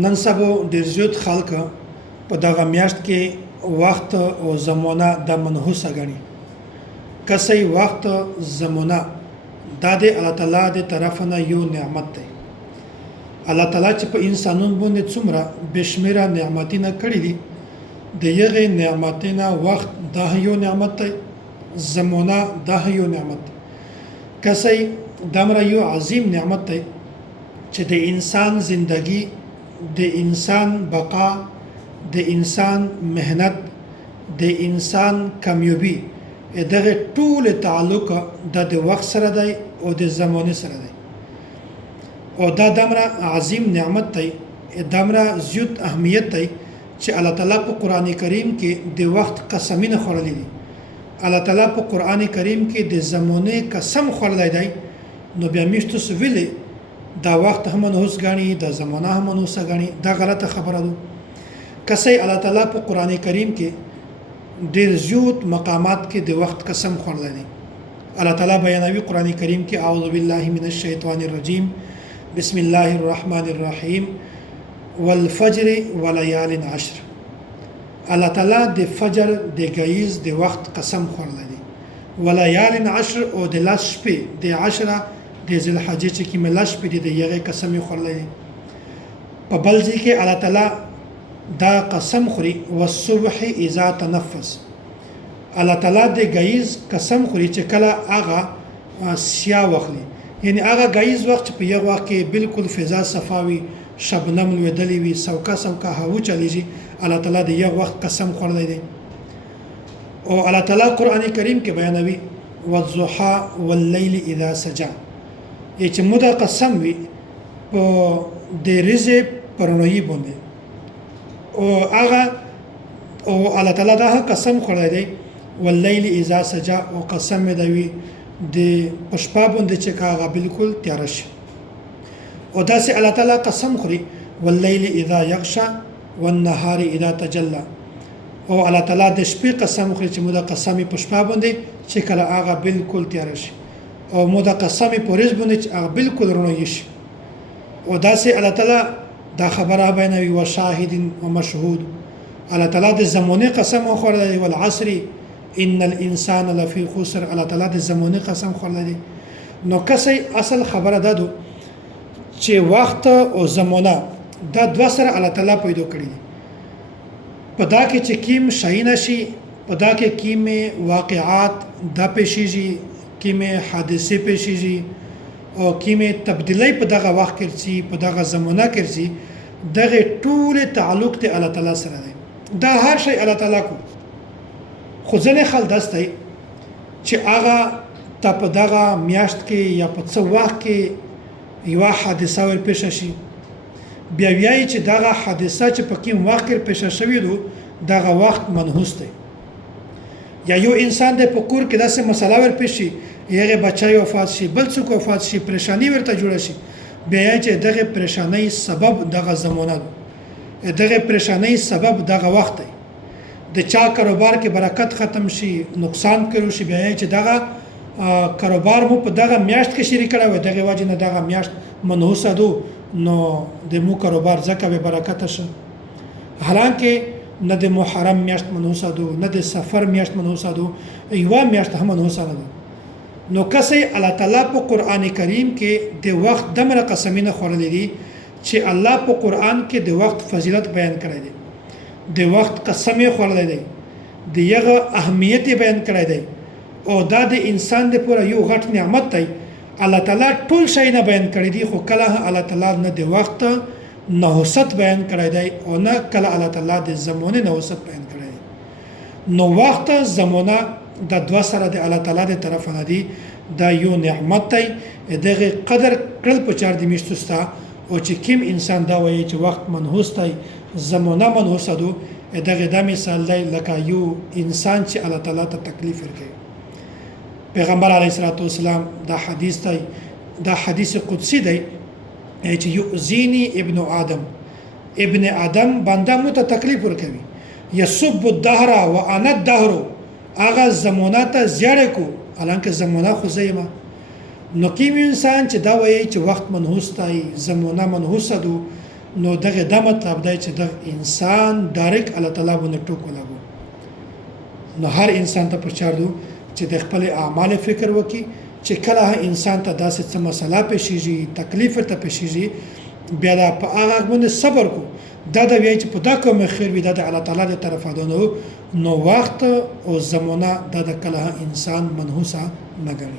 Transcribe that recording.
نن سبا ډېر زیات خلک په دغه میاشت کې وخت او زمانه د منحوسه ګڼي. که صحیح وخت زمانه دا د الله تعالی د طرفه نه یو نعمت دی. الله تعالی چې په انسانانو باندې څومره بشمیره نعمتونه کړي دي، د یغې نعمتونه وخت دا یو نعمت دی، زمانه دا یو نعمت دی. که صحیح دمره یو عظیم نعمت دی چې د انسان زندگی، د انسان بقا، د انسان مهنت، د انسان کامیابی دغه ټول تعلق د وخت سره دی او د زمانه سره دی. او دا دمره عظیم نعمت دی، دمره زیات اهمیت دی چې الله تعالی په قران کریم کې د وخت قسمونه خوړلې دي. الله تعالی په قران کریم کې د زمانه قسم خوړلې دی. نو بیا میشتو سویلې دا وخت هم منحوس غني، د زمانه هم منحوس غني، دا غلطه خبره ده. کسې الله تعالی په قران کریم کې ډېر زیات مقامات کې د وخت قسم خوړل دي. الله تعالی بیانوي قران کریم کې اعوذ بالله من الشیطان الرجیم بسم الله الرحمن الرحیم والفجر وليال عشر. الله تعالی د فجر د غیز د وخت قسم خوړل دي. وليال عشر او د لاس شپې د 10 د ذل حجې چې کې ملاش په دې د یغه قسم خورلې. په بل ځای کې الله تعالی دا قسم خوري والصبح اذا تنفس. الله تعالی د غیز قسم خوري چې کله هغه سیا وخلي، یعنی هغه غیز وخت په یو وخت کې بالکل فضا صفاوي، شبنم لویدلې وي، سوکا سوکا هوا چلیږي. الله تعالی د یو وخت قسم خورلې دي. او الله تعالی قران کریم کې بیانوي والضحى والليل اذا سجى، چې مودا قسم وي په د رزق پرونی باندې. او هغه او الله تعالی دا قسم خوري دی واللیل اذا سجى، او قسم دی د پشپا باندې چې هغه بالکل تیار شي. او دا سه الله تعالی قسم خوري واللیل اذا یغشى والنهار اذا تجلى. او الله تعالی د شپې قسم خوري چې مودا قسم پشپا باندې چې کله هغه بالکل تیار شي، او مودا قسم پورز باندې چې هغه بالکل رونی شي. او دا سه الله تعالی دا خبره بیانوي وشاهد ومشهود. الله تعالی د زمانه قسم خورلې والعصر ان الانسان لفي خسر. الله تعالی د زمانه قسم خورلې. نو کسي اصل خبره ده چې وخت او زمانه دا دوه سره الله تعالی پیدا کړی دي. په دا کې چې کیم شي نشي، په دا کې کیم واقعات دا پېښیږي، کیم حادثه پېښیږي، او کیمه تبدیلی په دغه وخت کې سي، په دغه زمانہ کې سي، دغه ټول تعلق ته الله تعالی سره دی. دا هر شی الله تعالی کو. خو ځنه خل دسته چې هغه ته په دغه میاشت کې یا په څو وخت کې یو حادثه ور پیښ شي، بیا وایي چې دغه حادثه چې په کوم وخت کې پیښ شوی دو دغه وخت منحوس دی. یا یو انسان د پکور کې داسې مسله ور پیښ شي، یغه بچای وفات شي، بل څوک وفات شي، پریشانی ورته جوړ شي، بیا چې دغه پریشانی سبب دغه زمانه ده، دغه پریشانی سبب دغه وخت دی. د چا کاروبار کې برکت ختم شي، نقصان کړو شي، بیا چې دغه کاروبار مو په دغه میاشت کې شریک کړو، دغه وجه نه دغه میاشت منحوسه ده، نو د مو کاروبار ځکه به برکت شه. حالانکه نه د محرم میاشت منحوسه ده، نه د سفر میاشت منحوسه ده، یو میاشت هم منحوسه نه ده. نو کسې الله تعالی په قران کریم کې د وخت دمره قسمونه خورلې دي چې الله په قران کې د وخت فضیلت بیان کړی دی، د وخت قسمه خورلې دي، د یغه اهمیت بیان کړی دی. او دا د انسان د پوره یو غټ نعمت دی. الله تعالی ټول شی نه بیان کړی دی، خو کله الله تعالی نه د وخت نحوست بیان کړی دی، او نه کله الله تعالی د زمانه نحوست بیان کړی دی. نو وخت زمانه د دوه سره د الله تعالی د طرف نه دی. دا یو نعمت دی، دغه قدر کړل په چار دی میشتستا. او چې کوم انسان دا وایي چې وخت منحوس دی، زمانه منحوس ده، دغه د مثال دی لکه یو انسان چې الله تعالی ته تکلیف ورکړي. پیغمبر علیه الصلاۃ والسلام دا حدیث دی، دا حدیث قدسی دی چې یؤذینی ابن آدم بنده مو ته تکلیف ورکوي، یسب الدهر وانا الدهر. هغه زمانه ته زیاړه کو، الانکه زمانه خو زېما نو کیم انسان چې دا وایي چې وخت منحوس دی، زمانه منحوسه ده، نو دغه د مطلب دی چې د انسان ډایرک الله تعالی باندې ټوک ولګو نو هر انسان ته پرچار دو چې د خپل اعمال فکر وکړي چې کله انسان ته داسې څه مسله پېښیږي تکلیف ته پېښیږي بیا دا په هغه باندې صبر کو دا د وی چې په دا کوم خیر وي د الله تعالی د طرفه ده نو وخت او زمانہ د کله انسان منحوسه نه ګڼي